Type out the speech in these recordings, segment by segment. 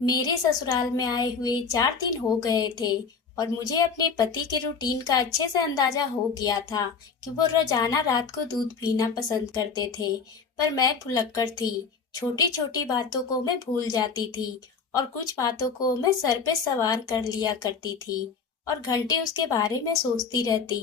मेरे ससुराल में आए हुए 4 दिन हो गए थे और मुझे अपने पति के रूटीन का अच्छे से अंदाजा हो गया था कि वो रोजाना रात को दूध पीना पसंद करते थे। पर मैं भुलक्कड़ थी। छोटी छोटी बातों को मैं भूल जाती थी और कुछ बातों को मैं सर पे सवार कर लिया करती थी और घंटे उसके बारे में सोचती रहती।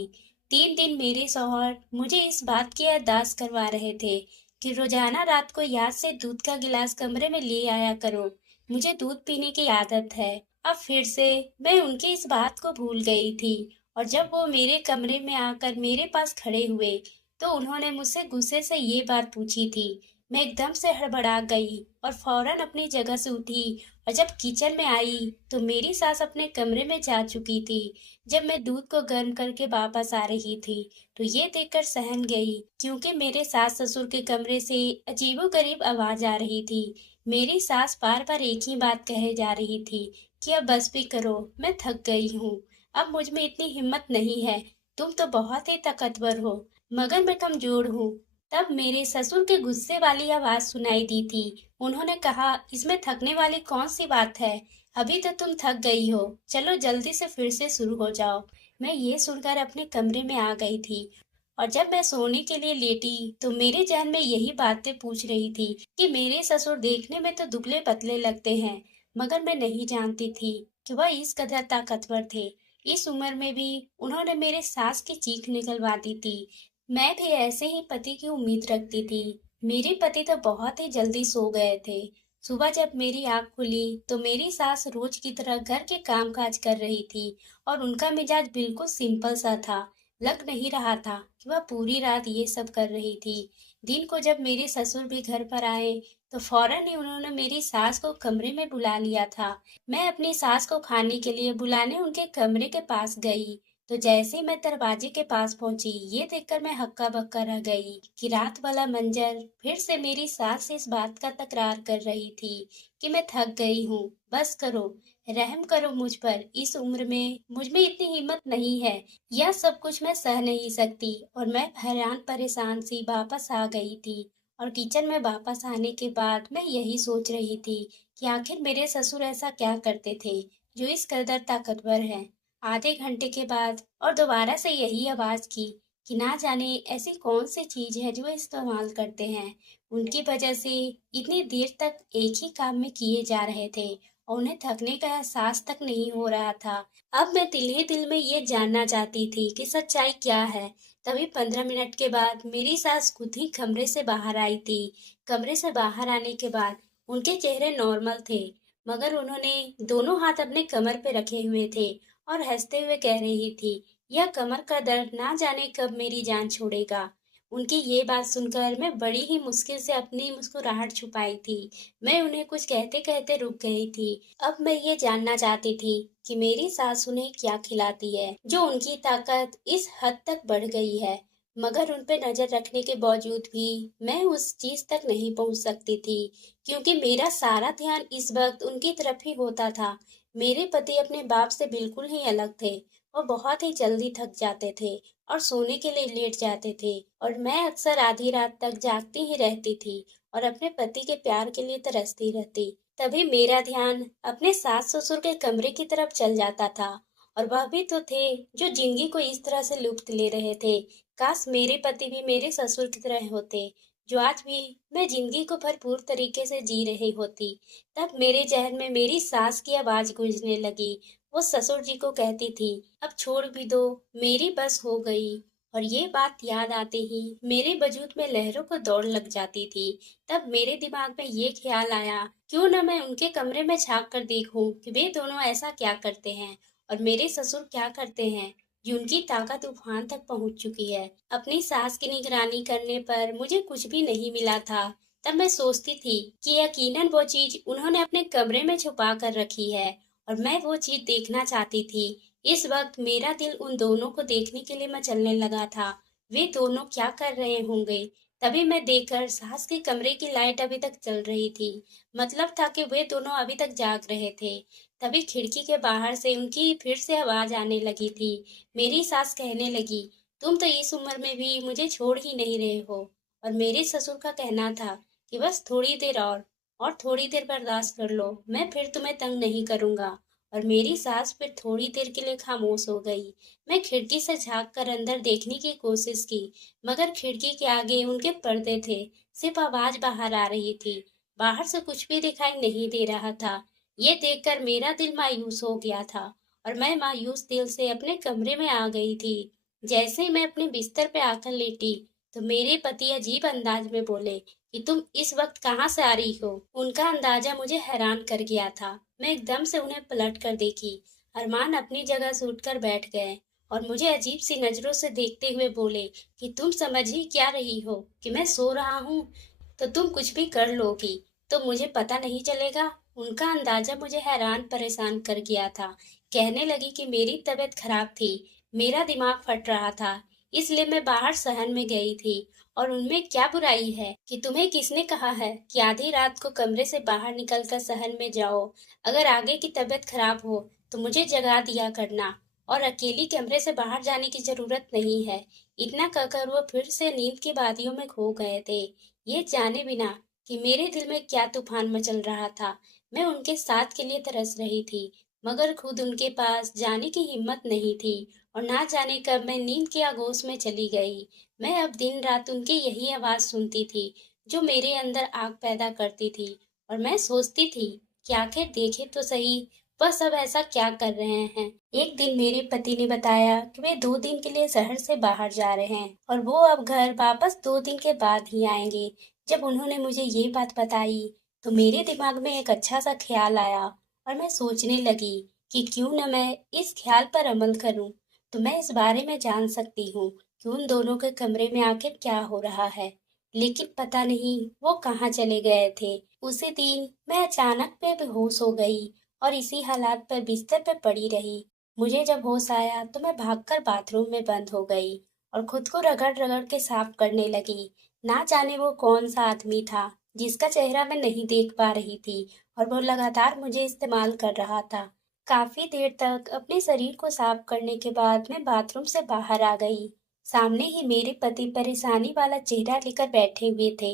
3 दिन मेरे शौहर मुझे इस बात की याददाश्त करवा रहे थे कि रोजाना रात को याद से दूध का गिलास कमरे में ले आया करो। मुझे दूध पीने की आदत है। अब फिर से मैं उनकी इस बात को भूल गई थी और जब वो मेरे कमरे में आकर मेरे पास खड़े हुए तो उन्होंने मुझसे गुस्से से ये बात पूछी थी। मैं एकदम से हड़बड़ा गई और फौरन अपनी जगह से उठी और जब किचन में आई तो मेरी सास अपने कमरे में जा चुकी थी। जब मैं दूध को गर्म करके वापस आ रही थी तो ये देखकर सहम गई क्योंकि मेरे सास ससुर के कमरे से अजीबोगरीब आवाज आ रही थी। मेरी सास बार बार एक ही बात कहे जा रही थी कि अब बस भी करो, मैं थक गई हूँ। अब मुझ में इतनी हिम्मत नहीं है। तुम तो बहुत ही ताकतवर हो मगर मैं कमजोर हूँ। तब मेरे ससुर के गुस्से वाली आवाज सुनाई दी थी। उन्होंने कहा, इसमें थकने वाली कौन सी बात है? अभी तो तुम थक गई हो, चलो जल्दी से फिर से शुरू हो जाओ। मैं ये सुनकर अपने कमरे में आ गई थी और जब मैं सोने के लिए लेटी तो मेरे जहन में यही बातें पूछ रही थी कि मेरे ससुर देखने में तो दुबले पतले लगते हैं मगर मैं नहीं जानती थी कि वह इस कदर ताकतवर थे। इस उम्र में भी उन्होंने मेरे सास की चीख निकलवा दी थी। मैं भी ऐसे ही पति की उम्मीद रखती थी। मेरे पति तो बहुत ही जल्दी सो गए थे। सुबह जब मेरी आंख खुली तो मेरी सास रोज की तरह घर के काम काज कर रही थी और उनका मिजाज बिल्कुल सिंपल सा था। लग नहीं रहा था कि वह पूरी रात ये सब कर रही थी। दिन को जब मेरे ससुर भी घर पर आए तो फौरन ही उन्होंने मेरी सास को कमरे में बुला लिया था। मैं अपनी सास को खाने के लिए बुलाने उनके कमरे के पास गई तो जैसे ही मैं दरवाजे के पास पहुंची ये देखकर मैं हक्का बक्का रह गई कि रात वाला मंजर फिर से मेरी सास से इस बात का तकरार कर रही थी कि मैं थक गई हूँ, बस करो, रहम करो मुझ पर, इस उम्र में मुझ में इतनी हिम्मत नहीं है, यह सब कुछ मैं सह नहीं सकती। और मैं हैरान परेशान सी वापस आ गई थी और किचन में वापस आने के बाद मैं यही सोच रही थी कि आखिर मेरे ससुर ऐसा क्या करते थे जो इस कदर ताकतवर है। आधे घंटे के बाद और दोबारा से यही आवाज की कि ना जाने ऐसी कौन सी चीज है जो इस्तेमाल करते हैं। उनकी वजह से इतनी देर तक एक ही काम में किए जा रहे थे और उन्हें थकने का एहसास तक नहीं हो रहा था। अब मैं दिल ही दिल में ये जानना चाहती थी कि सच्चाई क्या है। तभी 15 मिनट के बाद मेरी सास खुद ही कमरे से बाहर आई थी। कमरे से बाहर आने के बाद उनके चेहरे नॉर्मल थे मगर उन्होंने दोनों हाथ अपने कमर पे रखे हुए थे और हंसते हुए कह रही थी, यह कमर का दर्द ना जाने कब मेरी जान छोड़ेगा। उनकी ये बात सुनकर मैं बड़ी ही मुश्किल से अपनी मुस्कुराहट छुपाई थी। मैं उन्हें कुछ कहते कहते रुक गई थी। अब मैं ये जानना चाहती थी कि मेरी सास उन्हें क्या खिलाती है जो उनकी ताकत इस हद तक बढ़ गई है। मगर उन पे नजर रखने के बावजूद भी मैं उस चीज तक नहीं पहुंच सकती थी क्योंकि मेरा सारा ध्यान इस वक्त उनकी तरफ ही होता था। मेरे पति अपने बाप से बिल्कुल ही अलग थे। वो बहुत ही जल्दी थक जाते थे और सोने के लिए लेट जाते थे और मैं अक्सर आधी रात तक जागती ही रहती थी और अपने पति के प्यार के लिए तरसती रहती। तभी मेरा ध्यान अपने सास ससुर के कमरे की तरफ चल जाता था और वह भी तो थे जो जिंदगी को इस तरह से लुत्फ ले रहे थे। काश मेरे पति भी मेरे ससुर की तरह होते जो आज भी मैं जिंदगी को भरपूर तरीके से जी रही होती। तब मेरे जहन में मेरी सास की आवाज गूंजने लगी। वो ससुर जी को कहती थी, अब छोड़ भी दो, मेरी बस हो गई। और ये बात याद आते ही मेरे वजूद में लहरों को दौड़ लग जाती थी। तब मेरे दिमाग में ये ख्याल आया, क्यों न मैं उनके कमरे में झांक कर देखूं कि वे दोनों ऐसा क्या करते हैं और मेरे ससुर क्या करते हैं जो उनकी ताकत उफान तक पहुंच चुकी है। अपनी सास की निगरानी करने पर मुझे कुछ भी नहीं मिला था। तब मैं सोचती थी कि यकीनन वो चीज उन्होंने अपने कमरे में छुपा कर रखी है और मैं वो चीज देखना चाहती थी। इस वक्त मेरा दिल उन दोनों को देखने के लिए मचलने लगा था। वे दोनों क्या कर रहे होंगे? तभी मैं देखकर सास के कमरे की लाइट अभी तक जल रही थी। मतलब था कि वे दोनों अभी तक जाग रहे थे। तभी खिड़की के बाहर से उनकी फिर से आवाज आने लगी थी। मेरी सास कहने लगी, तुम तो इस उम्र में भी मुझे छोड़ ही नहीं रहे हो। और मेरे ससुर का कहना था कि बस थोड़ी देर और थोड़ी देर बर्दाश्त कर लो, मैं फिर तुम्हें तंग नहीं करूंगा। और मेरी सास फिर थोड़ी देर के लिए खामोश हो गई। मैं खिड़की से झांक कर अंदर देखने की कोशिश की, मगर खिड़की के आगे उनके पर्दे थे, सिर्फ आवाज बाहर आ रही थी। बाहर से कुछ भी दिखाई नहीं दे रहा था। ये देखकर मेरा दिल मायूस हो गया था और मैं मायूस दिल से अपने कमरे में आ गई थी। जैसे ही मैं अपने बिस्तर पे आकर लेटी, तो मेरे पति अजीब अंदाज में बोले कि तुम इस वक्त कहाँ से आ रही हो। उनका अंदाजा मुझे हैरान कर गया था। मैं एकदम से उन्हें पलट कर देखी। अरमान अपनी जगह से उठकर बैठ गए और मुझे अजीब सी नजरों से देखते हुए बोले कि तुम समझ ही क्या रही हो कि मैं सो रहा हूँ, तो तुम कुछ भी कर लोगी तो मुझे पता नहीं चलेगा। उनका अंदाजा मुझे हैरान परेशान कर गया था। कहने लगी कि मेरी तबीयत खराब थी, मेरा दिमाग फट रहा था, इसलिए मैं बाहर शहर में गई थी। और उनमें क्या बुराई है कि तुम्हें किसने कहा है कि आधी रात को कमरे से बाहर निकलकर शहर में जाओ। अगर आगे की तबीयत खराब हो तो मुझे जगा दिया करना, और अकेली कमरे से बाहर जाने की जरूरत नहीं है। इतना कहकर वो फिर से नींद की वादियों में खो गए थे, ये जाने बिना कि मेरे दिल में क्या तूफान मचल रहा था। मैं उनके साथ के लिए तरस रही थी, मगर खुद उनके पास जाने की हिम्मत नहीं थी। और ना जाने कब मैं नींद के आगोश में चली गई। मैं अब दिन रात उनकी यही आवाज सुनती थी, जो मेरे अंदर आग पैदा करती थी। और मैं सोचती थी कि आखिर देखे तो सही, वह सब ऐसा क्या कर रहे हैं। एक दिन मेरे पति ने बताया कि वे 2 दिन के लिए शहर से बाहर जा रहे हैं और वो अब घर वापस 2 दिन के बाद ही आएंगे। जब उन्होंने मुझे ये बात बताई, तो मेरे दिमाग में एक अच्छा सा ख्याल आया और मैं सोचने लगी कि क्यों न मैं इस ख्याल पर अमल करूं। तो मैं इस बारे में जान सकती हूँ कि उन दोनों के कमरे में आखिर क्या हो रहा है। लेकिन पता नहीं वो कहाँ चले गए थे। उसी दिन मैं अचानक बेहोश हो गई और इसी हालात पर बिस्तर पर पड़ी रही। मुझे जब होश आया तो मैं भागकर बाथरूम में बंद हो गई और खुद को रगड़ रगड़ के साफ करने लगी। ना जाने वो कौन सा आदमी था जिसका चेहरा मैं नहीं देख पा रही थी और वो लगातार मुझे इस्तेमाल कर रहा था। काफी देर तक अपने शरीर को साफ करने के बाद मैं बाथरूम से बाहर आ गई। सामने ही मेरे पति परेशानी वाला चेहरा लेकर बैठे हुए थे।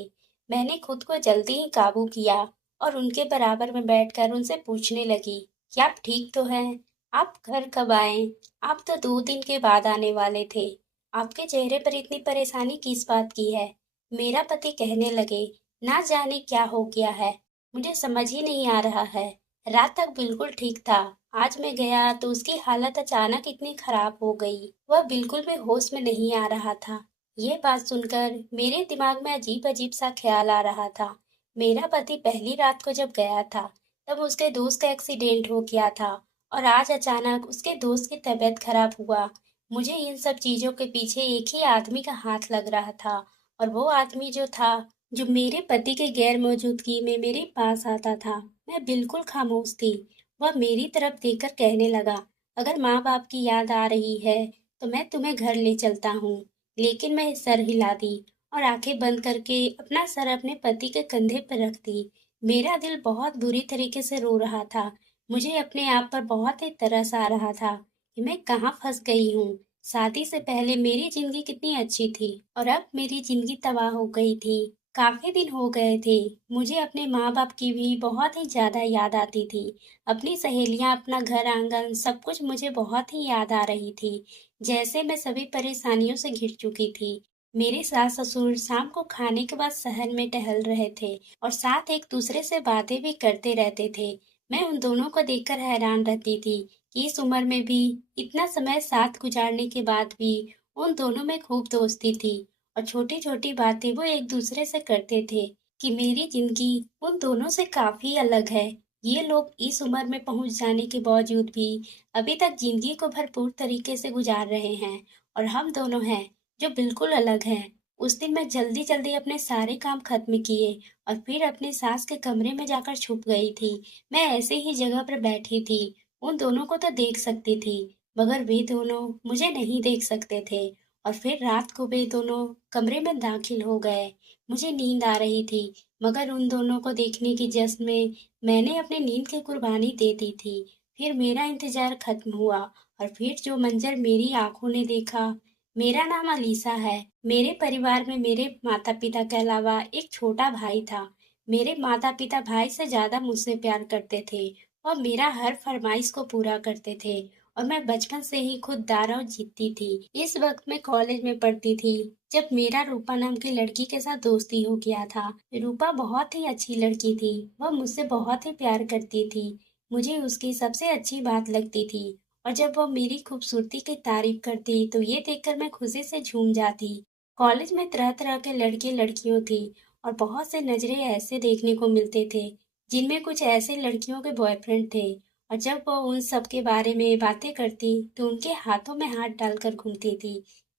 मैंने खुद को जल्दी ही काबू किया और उनके बराबर में बैठकर उनसे पूछने लगी कि आप ठीक तो हैं? आप घर कब आए? आप तो 2 दिन के बाद आने वाले थे। आपके चेहरे पर इतनी परेशानी किस बात की है? मेरा पति कहने लगे, ना जाने क्या हो गया है, मुझे समझ ही नहीं आ रहा है। रात तक बिल्कुल ठीक था, आज मैं गया तो उसकी हालत अचानक इतनी खराब हो गई, वह बिल्कुल भी होश में नहीं आ रहा था। ये बात सुनकर मेरे दिमाग में अजीब अजीब सा ख्याल आ रहा था। मेरा पति पहली रात को जब गया था, तब उसके दोस्त का एक्सीडेंट हो गया था और आज अचानक उसके दोस्त की तबीयत खराब हुआ। मुझे इन सब चीजों के पीछे एक ही आदमी का हाथ लग रहा था, और वो आदमी जो था, जो मेरे पति के गैर मौजूदगी में मेरे पास आता था। मैं बिल्कुल खामोश थी। वह मेरी तरफ देखकर कहने लगा, अगर माँ बाप की याद आ रही है तो मैं तुम्हें घर ले चलता हूँ। लेकिन मैं सर हिला दी और आंखें बंद करके अपना सर अपने पति के कंधे पर रख दी। मेरा दिल बहुत बुरी तरीके से रो रहा था। मुझे अपने आप पर बहुत ही तरस आ रहा था कि मैं कहाँ फंस गई हूँ। शादी से पहले मेरी जिंदगी कितनी अच्छी थी और अब मेरी जिंदगी तबाह हो गई थी। काफी दिन हो गए थे। मुझे अपने माँ बाप की भी बहुत ही ज्यादा याद आती थी। अपनी सहेलियां, अपना घर आंगन, सब कुछ मुझे बहुत ही याद आ रही थी। जैसे मैं सभी परेशानियों से घिर चुकी थी। मेरे सास ससुर शाम को खाने के बाद शहर में टहल रहे थे और साथ एक दूसरे से बातें भी करते रहते थे। मैं उन दोनों को देखकर हैरान रहती थी कि इस उम्र में भी, इतना समय साथ गुजारने के बाद भी, उन दोनों में खूब दोस्ती थी और छोटी छोटी बातें वो एक दूसरे से करते थे। कि मेरी जिंदगी उन दोनों से काफी अलग है। ये लोग इस उम्र में पहुंच जाने के बावजूद भी अभी तक जिंदगी को भरपूर तरीके से गुजार रहे हैं, और हम दोनों हैं जो बिल्कुल अलग हैं। उस दिन मैं जल्दी जल्दी अपने सारे काम खत्म किए और फिर अपने सास के कमरे में जाकर छुप गई थी। मैं ऐसे ही जगह पर बैठी थी। उन दोनों को तो देख सकती थी, मगर वे दोनों मुझे नहीं देख सकते थे। और फिर रात को वे दोनों कमरे में दाखिल हो गए। मुझे नींद आ रही थी, मगर उन दोनों को देखने की जश्न में मैंने अपनी नींद की कुर्बानी दे दी थी। फिर मेरा इंतजार खत्म हुआ और फिर जो मंजर मेरी आंखों ने देखा। मेरा नाम अलीसा है। मेरे परिवार में मेरे माता पिता के अलावा एक छोटा भाई था। मेरे माता पिता भाई से ज्यादा मुझसे प्यार करते थे और मेरा हर फरमाइश को पूरा करते थे। और मैं बचपन से ही खुद दाव जीतती थी। इस वक्त मैं कॉलेज में पढ़ती थी जब मेरा रूपा नाम की लड़की के साथ दोस्ती हो गया था। रूपा बहुत ही अच्छी लड़की थी। वह मुझसे बहुत ही प्यार करती थी। मुझे उसकी सबसे अच्छी बात लगती थी। और जब वह मेरी खूबसूरती की तारीफ करती तो ये देखकर मैं खुशी से झूम जाती। कॉलेज में तरह तरह के लड़के लड़कियों थी और बहुत से नजरे ऐसे देखने को मिलते थे जिनमें कुछ ऐसे लड़कियों के बॉयफ्रेंड थे। और जब वो उन सब के बारे में बातें करती तो उनके हाथों में हाथ डालकर घूमती थी।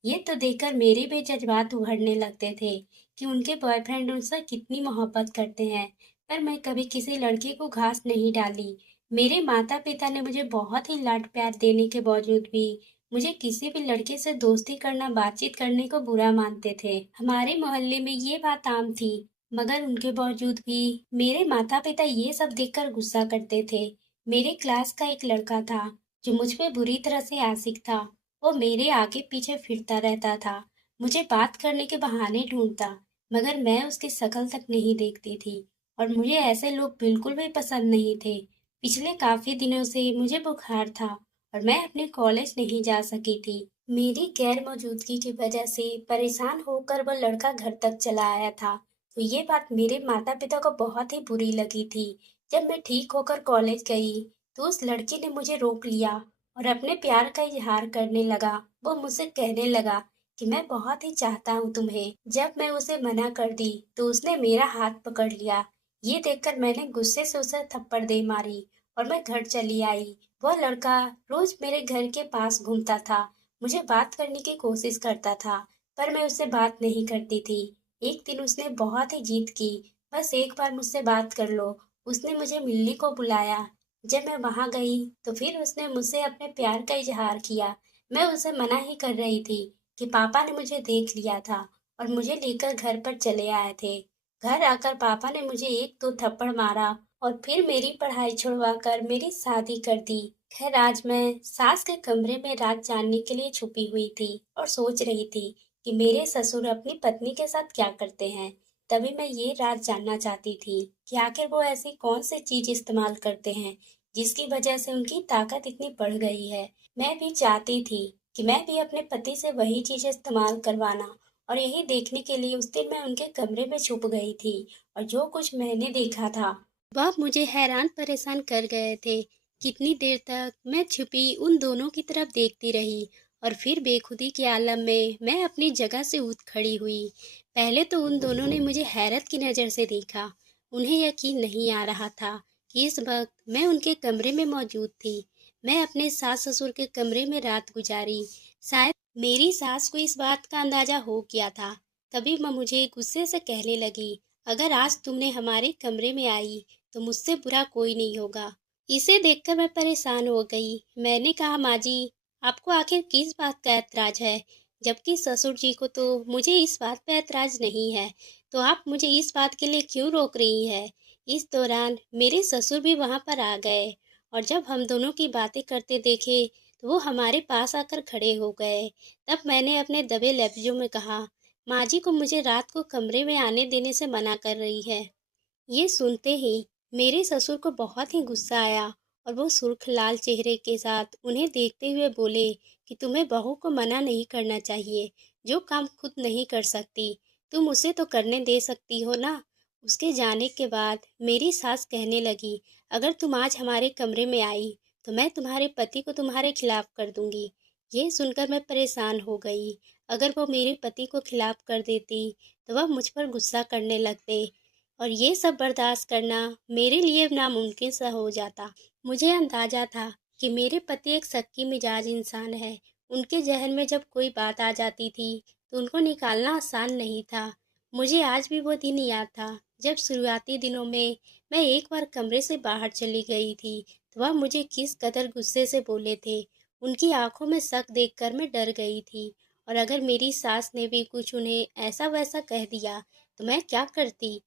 ये तो देखकर मेरे भी जज्बात उभरने लगते थे कि उनके बॉयफ्रेंड उनसे कितनी मोहब्बत करते हैं। पर मैं कभी किसी लड़की को घास नहीं डाली। मेरे माता पिता ने मुझे बहुत ही लाड प्यार देने के बावजूद भी मुझे किसी भी लड़के से दोस्ती करना बातचीत करने को बुरा मानते थे। हमारे मोहल्ले में ये बात आम थी। मगर उनके बावजूद भी मेरे माता पिता ये सब देखकर गुस्सा करते थे। मेरे क्लास का एक लड़का था जो मुझ पे बुरी तरह से आशिक था। वो मेरे आगे पीछे फिरता रहता था, मुझे बात करने के बहाने ढूंढता, मगर मैं उसकी शक्ल तक नहीं देखती थी। और मुझे ऐसे लोग बिल्कुल भी पसंद नहीं थे। पिछले काफी दिनों से मुझे बुखार था और मैं अपने कॉलेज नहीं जा सकी थी। मेरी गैर मौजूदगी की वजह से परेशान होकर वह लड़का घर तक चला आया था। तो ये बात मेरे माता पिता को बहुत ही बुरी लगी थी। जब मैं ठीक होकर कॉलेज गई तो उस लड़की ने मुझे रोक लिया और अपने प्यार का इजहार करने लगा। वो मुझसे कहने लगा कि मैं बहुत ही चाहता हूँ तुम्हें। जब मैं उसे मना कर दी तो उसने मेरा हाथ पकड़ लिया। ये देखकर मैंने गुस्से से उसे थप्पड़ दे मारी और मैं घर चली आई। वह लड़का रोज मेरे घर के पास घूमता था, मुझे बात करने की कोशिश करता था, पर मैं उससे बात नहीं करती थी। एक दिन उसने बहुत ही जिद की, बस एक बार मुझसे बात कर लो। उसने मुझे मिलने को बुलाया। जब मैं वहां गई तो फिर उसने मुझसे अपने प्यार का इजहार किया। मैं उसे मना ही कर रही थी कि पापा ने मुझे देख लिया था और मुझे लेकर घर पर चले आए थे। घर आकर पापा ने मुझे एक दो थप्पड़ मारा और फिर मेरी पढ़ाई छुड़वाकर मेरी शादी कर दी। खैर आज मैं सास के कमरे में रात जानने के लिए छुपी हुई थी और सोच रही थी कि मेरे ससुर अपनी पत्नी के साथ क्या करते हैं। तभी मैं ये राज जानना चाहती थी कि आखिर वो ऐसी कौन सी चीज इस्तेमाल करते हैं जिसकी वजह से उनकी ताकत इतनी बढ़ गई है। मैं भी चाहती थी कि मैं भी अपने पति से वही चीज इस्तेमाल करवाना। और यही देखने के लिए उस दिन मैं उनके कमरे में छुप गई थी। और जो कुछ मैंने देखा था वह मुझे हैरान परेशान कर गए थे। कितनी देर तक मैं छुपी उन दोनों की तरफ देखती रही और फिर बेखुदी के आलम में मैं अपनी जगह से उठ खड़ी हुई। पहले तो उन दोनों ने मुझे हैरत की नज़र से देखा। उन्हें यकीन नहीं आ रहा था कि इस वक्त मैं उनके कमरे में मौजूद थी। मैं अपने सास ससुर के कमरे में रात गुजारी। शायद मेरी सास को इस बात का अंदाजा हो गया था। तभी वह मुझे गुस्से से कहने लगी, अगर आज तुमने हमारे कमरे में आई तो मुझसे बुरा कोई नहीं होगा। इसे देखकर मैं परेशान हो गई। मैंने कहा, माँ जी, आपको आखिर किस बात का ऐतराज है? जबकि ससुर जी को तो मुझे इस बात पे ऐतराज नहीं है, तो आप मुझे इस बात के लिए क्यों रोक रही है? इस दौरान मेरे ससुर भी वहां पर आ गए और जब हम दोनों की बातें करते देखे तो वो हमारे पास आकर खड़े हो गए। तब मैंने अपने दबे लहजे में कहा, माँ जी को मुझे रात को कमरे में आने देने से मना कर रही है। ये सुनते ही मेरे ससुर को बहुत ही गुस्सा आया और वो सुर्ख लाल चेहरे के साथ उन्हें देखते हुए बोले कि तुम्हें बहू को मना नहीं करना चाहिए। जो काम खुद नहीं कर सकती तुम उसे तो करने दे सकती हो ना। उसके जाने के बाद मेरी सास कहने लगी, अगर तुम आज हमारे कमरे में आई तो मैं तुम्हारे पति को तुम्हारे खिलाफ कर दूंगी। ये सुनकर मैं परेशान हो गई। अगर वो मेरे पति को खिलाफ कर देती तो वह मुझ पर गुस्सा करने लगते और ये सब बर्दाश्त करना मेरे लिए नामुमकिन सा हो जाता। मुझे अंदाजा था कि मेरे पति एक शक्की मिजाज इंसान है। उनके जहन में जब कोई बात आ जाती थी तो उनको निकालना आसान नहीं था। मुझे आज भी वो दिन याद था जब शुरुआती दिनों में मैं एक बार कमरे से बाहर चली गई थी तो वह मुझे किस कदर गुस्से से बोले थे। उनकी आंखों में शक देखकर मैं डर गई थी। और अगर मेरी सास ने भी कुछ उन्हें ऐसा वैसा कह दिया तो मैं क्या करती?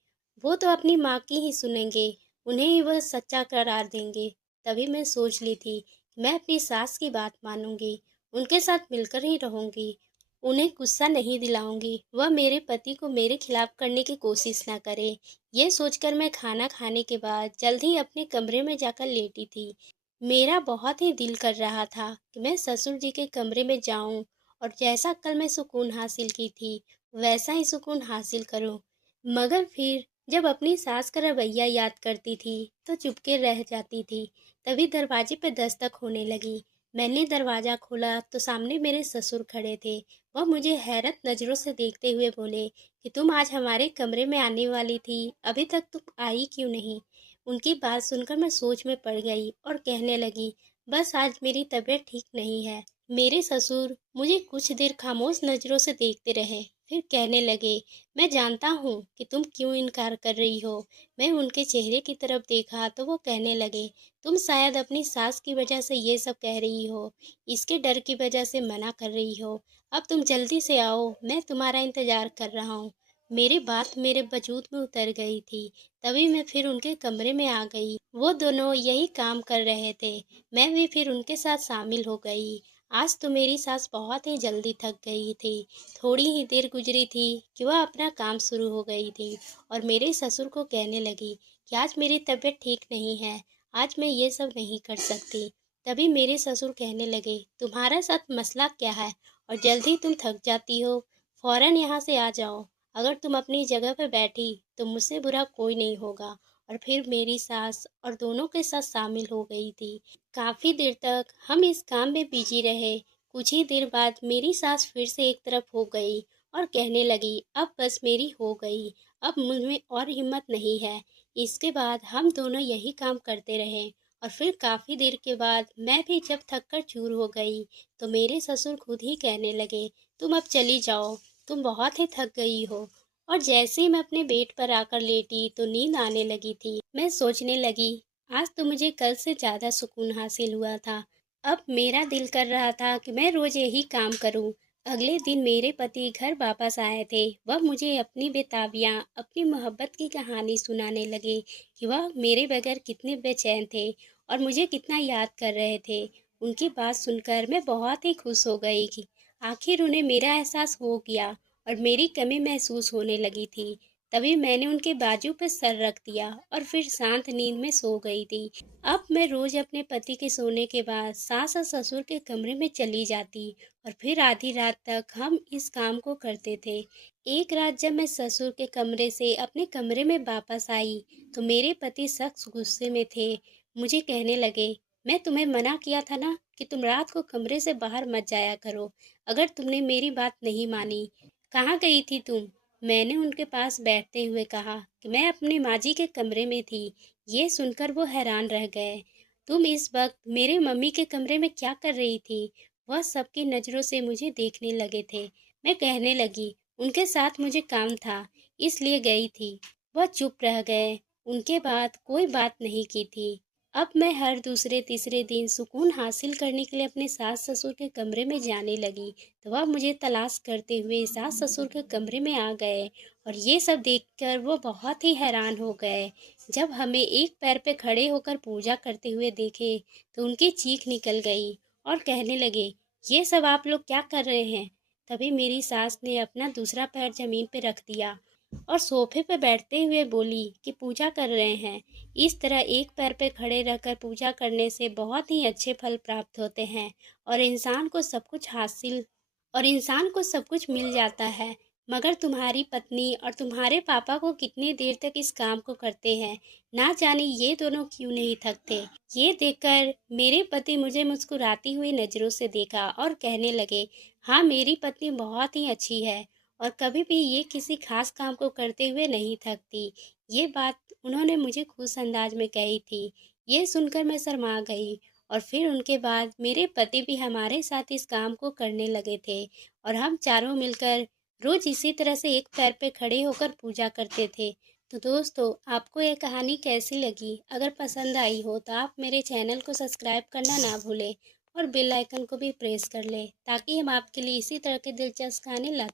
वो तो अपनी माँ की ही सुनेंगे, उन्हें ही वह सच्चा करार देंगे। तभी मैं सोच ली थी कि मैं अपनी सास की बात मानूंगी, उनके साथ मिलकर ही रहूंगी। उन्हें गुस्सा नहीं दिलाऊंगी, वह मेरे पति को मेरे खिलाफ करने की कोशिश ना करे। ये सोचकर मैं खाना खाने के बाद जल्द ही अपने कमरे में जाकर लेटी थी। मेरा बहुत ही दिल कर रहा था कि मैं ससुर जी के कमरे में जाऊं और जैसा कल मैं सुकून हासिल की थी, वैसा ही सुकून हासिल करूं। मगर फिर जब अपनी सास का रवैया याद करती थी तो चुपके रह जाती थी। तभी दरवाजे पर दस्तक होने लगी। मैंने दरवाज़ा खोला तो सामने मेरे ससुर खड़े थे। वह मुझे हैरत नज़रों से देखते हुए बोले कि तुम आज हमारे कमरे में आने वाली थी, अभी तक तुम आई क्यों नहीं? उनकी बात सुनकर मैं सोच में पड़ गई और कहने लगी, बस आज मेरी तबीयत ठीक नहीं है। मेरे ससुर मुझे कुछ देर खामोश नज़रों से देखते रहे, फिर कहने लगे, मैं जानता हूँ कि तुम क्यों इनकार कर रही हो। मैं उनके चेहरे की तरफ देखा तो वो कहने लगे, तुम शायद अपनी सास की वजह से ये सब कह रही हो, इसके डर की वजह से मना कर रही हो। अब तुम जल्दी से आओ, मैं तुम्हारा इंतजार कर रहा हूँ। मेरी बात मेरे वजूद में उतर गई थी। तभी मैं फिर उनके कमरे में आ गई। वो दोनों यही काम कर रहे थे। मैं भी फिर उनके साथ शामिल हो गई। आज तो मेरी सास बहुत ही जल्दी थक गई थी। थोड़ी ही देर गुजरी थी कि वह अपना काम शुरू हो गई थी और मेरे ससुर को कहने लगी कि आज मेरी तबीयत ठीक नहीं है, आज मैं ये सब नहीं कर सकती। तभी मेरे ससुर कहने लगे, तुम्हारा साथ मसला क्या है और जल्दी तुम थक जाती हो, फौरन यहाँ से आ जाओ। अगर तुम अपनी जगह पर बैठी तो मुझसे बुरा कोई नहीं होगा। और फिर मेरी सास और दोनों के साथ शामिल हो गई थी। काफ़ी देर तक हम इस काम में बिजी रहे। कुछ ही देर बाद मेरी सास फिर से एक तरफ हो गई और कहने लगी, अब बस मेरी हो गई, अब मुझ में और हिम्मत नहीं है। इसके बाद हम दोनों यही काम करते रहे और फिर काफ़ी देर के बाद मैं भी जब थक कर चूर हो गई तो मेरे ससुर खुद ही कहने लगे, तुम अब चली जाओ, तुम बहुत ही थक गई हो। और जैसे ही मैं अपने बेड पर आकर लेटी तो नींद आने लगी थी। मैं सोचने लगी, आज तो मुझे कल से ज़्यादा सुकून हासिल हुआ था। अब मेरा दिल कर रहा था कि मैं रोज़ यही काम करूं। अगले दिन मेरे पति घर वापस आए थे। वह मुझे अपनी बेताबियाँ, अपनी मोहब्बत की कहानी सुनाने लगे कि वह मेरे बगैर कितने बेचैन थे और मुझे कितना याद कर रहे थे। उनकी बात सुनकर मैं बहुत ही खुश हो गई कि आखिर उन्हें मेरा एहसास हो गया और मेरी कमी महसूस होने लगी थी। तभी मैंने उनके बाजू पर सर रख दिया और फिर शांत नींद में सो गई थी। अब मैं रोज अपने पति के सोने के बाद सास और ससुर के कमरे में चली जाती और फिर आधी रात तक हम इस काम को करते थे। एक रात जब मैं ससुर के कमरे से अपने कमरे में वापस आई तो मेरे पति सख्त गुस्से में थे। मुझे कहने लगे, मैं तुम्हें मना किया था ना कि तुम रात को कमरे से बाहर मत जाया करो। अगर तुमने मेरी बात नहीं मानी, कहाँ गई थी तुम? मैंने उनके पास बैठते हुए कहा कि मैं अपनी माँ जी के कमरे में थी। ये सुनकर वो हैरान रह गए। तुम इस वक्त मेरे मम्मी के कमरे में क्या कर रही थी? वह सबकी नज़रों से मुझे देखने लगे थे। मैं कहने लगी, उनके साथ मुझे काम था, इसलिए गई थी। वह चुप रह गए। उनके बाद कोई बात नहीं की थी। अब मैं हर दूसरे तीसरे दिन सुकून हासिल करने के लिए अपने सास ससुर के कमरे में जाने लगी तो वह मुझे तलाश करते हुए सास ससुर के कमरे में आ गए और ये सब देखकर वो बहुत ही हैरान हो गए। जब हमें एक पैर पे खड़े होकर पूजा करते हुए देखे तो उनकी चीख निकल गई और कहने लगे, ये सब आप लोग क्या कर रहे हैं? तभी मेरी सास ने अपना दूसरा पैर जमीन पे रख दिया और सोफे पर बैठते हुए बोली कि पूजा कर रहे हैं। इस तरह एक पैर पे खड़े रहकर पूजा करने से बहुत ही अच्छे फल प्राप्त होते हैं और इंसान को सब कुछ मिल जाता है। मगर तुम्हारी पत्नी और तुम्हारे पापा को कितनी देर तक इस काम को करते हैं, ना जाने ये दोनों क्यों नहीं थकते। ये देखकर मेरे पति मुझे मुस्कुराती हुई नज़रों से देखा और कहने लगे, हाँ मेरी पत्नी बहुत ही अच्छी है और कभी भी ये किसी खास काम को करते हुए नहीं थकती। ये बात उन्होंने मुझे खुश अंदाज में कही थी। ये सुनकर मैं शर्मा गई और फिर उनके बाद मेरे पति भी हमारे साथ इस काम को करने लगे थे और हम चारों मिलकर रोज इसी तरह से एक पैर पे खड़े होकर पूजा करते थे। तो दोस्तों, आपको ये कहानी कैसी लगी? अगर पसंद आई हो तो आप मेरे चैनल को सब्सक्राइब करना ना भूलें और बेल आइकन को भी प्रेस कर लें ताकि हम आपके लिए इसी तरह के दिलचस्प कहानी लाते